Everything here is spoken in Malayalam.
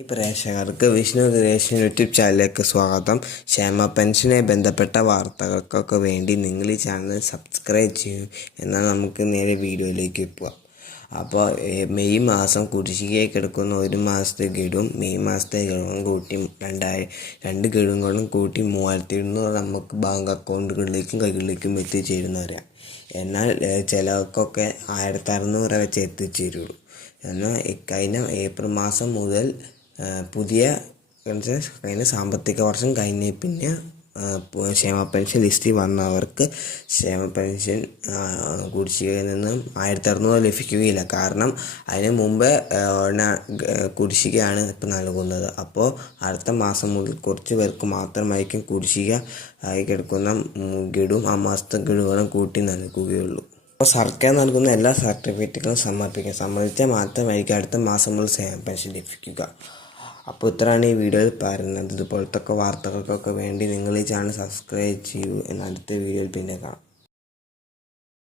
ഈ പ്രേക്ഷകർക്ക് വിഷ്ണു ക്രിയേഷൻ യൂട്യൂബ് ചാനലിലേക്ക് സ്വാഗതം. ക്ഷേമ പെൻഷനുമായി ബന്ധപ്പെട്ട വാർത്തകൾക്കൊക്കെ വേണ്ടി നിങ്ങൾ ഈ ചാനൽ സബ്സ്ക്രൈബ് ചെയ്യൂ. എന്നാൽ നമുക്ക് നേരെ വീഡിയോയിലേക്ക് പോവാം. അപ്പോൾ മെയ് മാസം കുടിശ്ശികയായി കിടക്കുന്ന ഒരു മാസത്തെ ഗഡുവും മെയ് മാസത്തെ ഗഡുവും കൂട്ടി രണ്ട് ഗഡുകളും കൂട്ടി 3700 നമുക്ക് ബാങ്ക് അക്കൗണ്ടുകളിലേക്കും കൈകളിലേക്കും എത്തിച്ചേരുന്നവരാണ്. എന്നാൽ ചിലർക്കൊക്കെ 1600 വെച്ച് എത്തിച്ചേരുള്ളൂ. എന്നാൽ കഴിഞ്ഞ ഏപ്രിൽ മാസം മുതൽ കഴിഞ്ഞ സാമ്പത്തിക വർഷം കഴിഞ്ഞ പിന്നെ ക്ഷേമ പെൻഷൻ ലിസ്റ്റിൽ വന്നവർക്ക് ക്ഷേമ പെൻഷൻ കുടിശ്ശികയിൽ നിന്നും 1600 ലഭിക്കുകയില്ല. കാരണം അതിന് മുമ്പ് കുടിശ്ശികയാണ് ഇപ്പോൾ നൽകുന്നത്. അപ്പോൾ അടുത്ത മാസം മുതൽ കുറച്ച് പേർക്ക് മാത്രമായിരിക്കും കുടിശ്ശിക ആയി കിടക്കുന്ന ഗഡുവും ആ മാസത്തെ ഗഡുകളും കൂട്ടി നൽകുകയുള്ളൂ. അപ്പോൾ സർക്കാർ നൽകുന്ന എല്ലാ സർട്ടിഫിക്കറ്റുകളും സമ്മതിച്ചാൽ മാത്രമായിരിക്കും അടുത്ത മാസം മുതൽ ക്ഷേമ പെൻഷൻ ലഭിക്കുക. അപ്പോൾ ഇത്രയാണ് ഈ വീഡിയോയിൽ പറയുന്നത്. ഇതുപോലത്തെ വാർത്തകൾക്കൊക്കെ വേണ്ടി നിങ്ങൾ ഈ ചാനൽ സബ്സ്ക്രൈബ് ചെയ്യൂ. അടുത്ത വീഡിയോയിൽ പിന്നെ കാണാം.